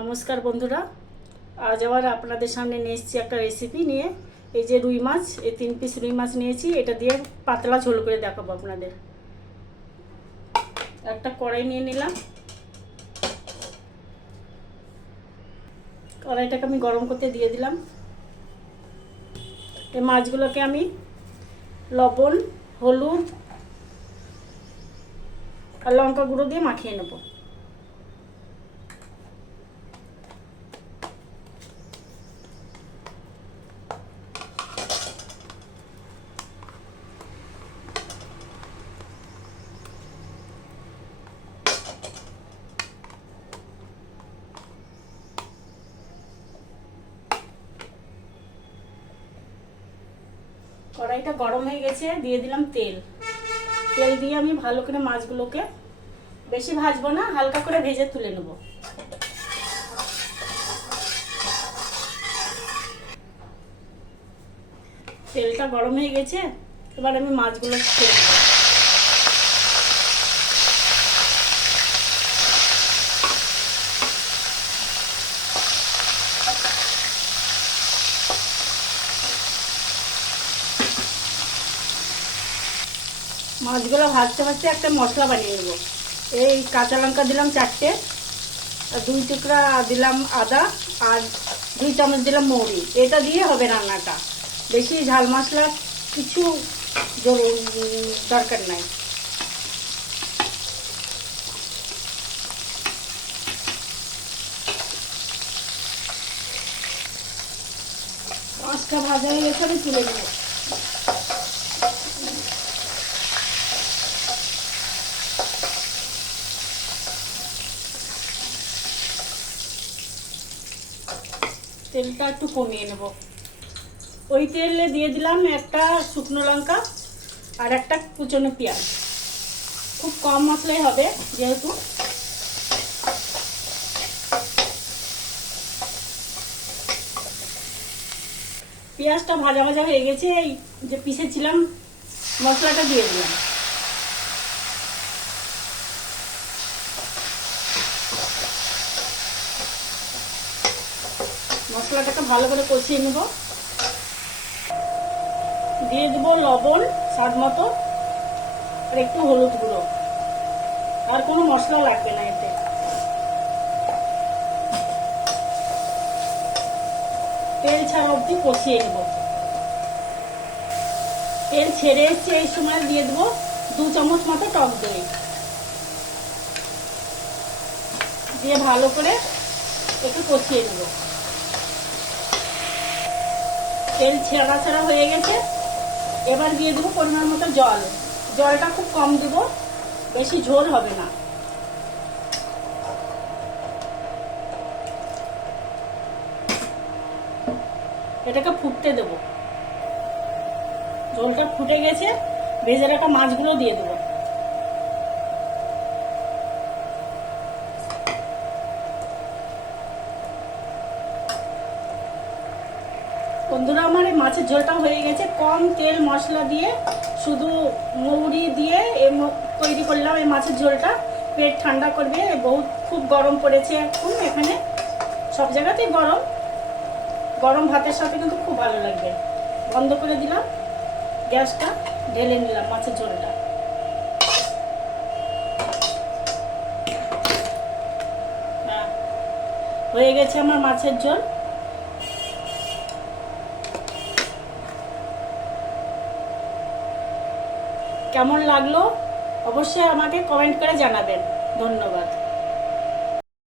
নমস্কার বন্ধুরা, আজ আবার আপনাদের সামনে নিয়ে এসেছি একটা রেসিপি নিয়ে। এই যে রুই মাছ, এই 3 পিস রুই মাছ নিয়েছি, এটা দিয়ে পাতলা ঝোল করে দেখাবো আপনাদের। একটা কড়াই নিয়ে নিলাম, কড়াইটাকে আমি গরম করতে দিয়ে দিলাম। এই মাছগুলোকে আমি লবণ, হলুদ আর লঙ্কা গুঁড়ো দিয়ে মাখিয়ে নেব। কড়াইটা গরম হয়ে গেছে, দিয়ে দিলাম তেল। তেল দিয়ে আমি ভালো করে মাছগুলোকে, বেশি ভাজবো না, হালকা করে ভেজে তুলে নেব। তেলটা গরম হয়ে গেছে, এবার আমি মাছগুলো ছেড়ে দেব। মাছগুলো ভাজতে ভাজতে একটা মশলা বানিয়ে নেব। এই কাঁচা লঙ্কা দিলাম 4টে, আর 2 টুকরা দিলাম আদা, আর 2 চামচ দিলাম মৌরি। এটা দিয়ে হবে রান্নাটা, বেশি ঝাল মশলা কিছু দরকার নাই। মাছটা ভাজা হয়ে গেছে, আমি তুলে নেব। তেলটা একটু কমিয়ে নেব। ওই তেলে দিয়ে দিলাম একটা শুকনো লঙ্কা আর একটা কুচনো পেঁয়াজ। খুব কম মশলাই হবে যেহেতু। পেঁয়াজটা ভাজা ভাজা হয়ে গেছে, এই যে পিষেছিলাম মশলাটা দিয়ে দিলাম। মশলাটাকে ভালো করে কষিয়ে নেব। দিয়ে দেবো লবণ স্বাদ মতো, আর একটু হলুদ গুঁড়ো। আর কোনো মশলা লাগবে না এতে। তেল ছাড়া অবধি কষিয়ে নেব। তেল ছেড়ে এসছে, এই সময় দিয়ে দেবো 2 চামচ মতো টক দই। দিয়ে ভালো করে একটু কষিয়ে নেব। তেল ছেড়া ছাড়া হয়ে গেছে, এবার দিয়ে দেবো পরিমাণ মতো জল। জলটা খুব কম দেবো, বেশি ঝোল হবে না। এটাকে ফুটতে দেব। ঝোলটা ফুটে গেছে, ভেজে রাখা মাছগুলো দিয়ে দেবো। বন্ধুরা, আমার এই মাছের ঝোলটা হয়ে গেছে। কম তেল মশলা দিয়ে, শুধু মৌরি দিয়ে তৈরি করলাম এই মাছের ঝোলটা। পেট ঠান্ডা করবে। খুব গরম পড়েছে এখন, এখানে সব জায়গাতেই গরম। গরম ভাতের সাথে কিন্তু খুব ভালো লাগবে। বন্ধ করে দিলাম গ্যাসটা, ঢেলে নিলাম মাছের ঝোলটা। হ্যাঁ, হয়ে গেছে আমার মাছের ঝোল। কেমন লাগলো অবশ্যই আমাকে কমেন্ট করে জানাবেন। ধন্যবাদ।